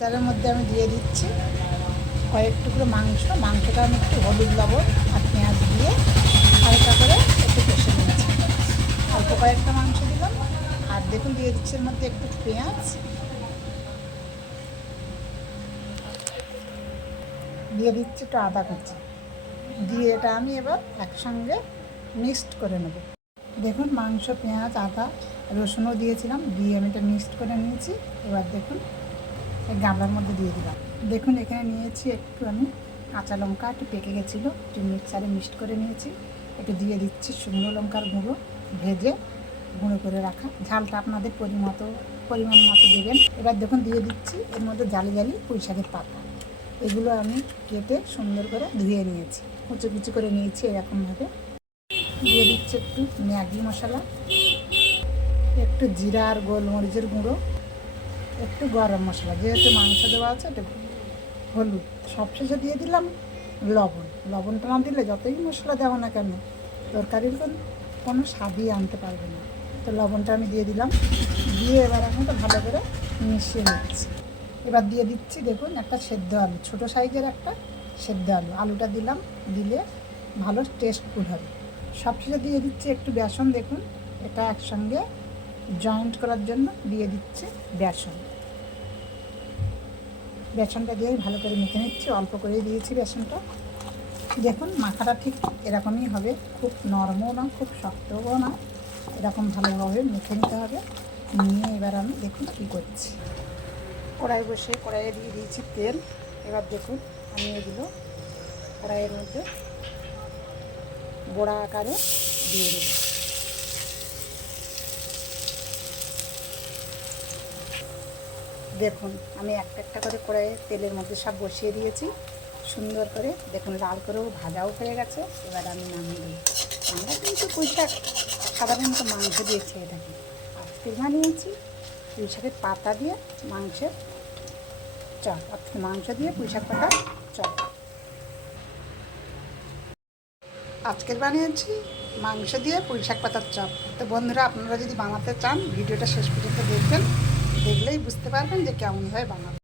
চারের মধ্যে আমি দিয়ে দিচ্ছি। কয়েক টুকরো মাংস, মাংসটা আমি একটু হলুদ লবণ আর পেঁয়াজ দিয়ে হালকা করে একটু কষে নিয়েছি অল্প কয়েকটা মাংস দিলাম। আর দেখুন, দিয়ে দিচ্ছি এর মধ্যে একটু পেঁয়াজ। দিয়ে দিচ্ছি একটু আদা কুচি। দিয়ে এটা আমি এবার একসঙ্গে মিক্সড করে নেব। দেখুন, মাংস, পেঁয়াজ, আদা, রসুনও দিয়েছিলাম। দিয়ে আমি এটা মিক্সড করে নিয়েছি। এবার দেখুন এই গামলার মধ্যে দিয়ে দিলাম। দেখুন, এখানে নিয়েছি একটু আমি কাঁচা লঙ্কা, একটু পেকে গেছিল, একটু মিক্সারে মিক্সড করে নিয়েছি। একটু দিয়ে দিচ্ছি শুকনো লঙ্কার গুঁড়ো, ভেজে গুঁড়ো করে রাখা। ঝালটা আপনাদের পরিমতো, পরিমাণ মতো দেবেন। এবার দেখুন, দিয়ে দিচ্ছি এর মধ্যে জালি জালি পুঁই শাকের পাতা। এগুলো আমি কেটে সুন্দর করে ধুয়ে নিয়েছি। কুচি কুচি করে নিয়েছি এরকমভাবে। দিয়ে দিচ্ছি একটু ম্যাগি মশলা, একটু জিরা আর গোলমরিচের গুঁড়ো। একটু গরম মশলা, যেহেতু মাংস দেওয়া আছে, একটু হলুদ। সবশেষে দিয়ে দিলাম লবণ। লবণটা না দিলে যতই মশলা দেওয়া না কেন, তরকারির কোন কোনো স্বাদই আনতে পারবে না। তো লবণটা আমি দিয়ে দিলাম। দিয়ে এবার আমি তো ভালো করে মিশিয়ে নিচ্ছি। এবার দিয়ে দিচ্ছি, দেখুন, একটা সেদ্ধ আলু, ছোটো সাইজের একটা সেদ্ধ আলু। আলুটা দিলাম, দিলে ভালো টেস্টফুল হবে। সবশেষে দিয়ে দিচ্ছি একটু বেসন, দেখুন, এটা একসঙ্গে জয়েন্ট করার জন্য দিয়ে দিচ্ছে বেসন। বেসনটা দিয়ে ভালো করে মেখে নিচ্ছি, অল্প করেই দিয়েছি বেসনটা। দেখুন, মাখাটা ঠিক এরকমই হবে, খুব নরমও না, খুব শক্তও না, এরকম ভালোভাবে মেখে নিতে হবে। নিয়ে এবার আমি দেখুন কী করছি। কড়াই বসে কড়াইয়ে দিয়ে দিয়েছি তেল। এবার দেখুন, আমি এগুলো কড়াইয়ের মধ্যে বড়া আকারে দিয়ে দেবো দেখুন, আমি একটা একটা করে কড়াইয়ে তেলের মধ্যে সব বসিয়ে দিয়েছি। সুন্দর করে দেখুন, লাল করেও ভাজাও হয়ে গেছে। এবার আমি নামিয়ে দিই আমরা কিন্তু পুঁইশাক সাধারণত মাংস দিয়ে খেয়ে থাকি। আজকে বানিয়েছি পুঁইশাকের পাতা দিয়ে মাংসের চপ। অর্থাৎ মাংস দিয়ে পুঁইশাক পাতা চপ। আজকের বানিয়েছি মাংস দিয়ে পুঁইশাক পাতার চপ। তো বন্ধুরা, আপনারা যদি বানাতে চান, ভিডিওটা শেষ পর্যন্ত দেখবেন। দেখলেই বুঝতে পারবেন যে কেমনভাবে বানাবো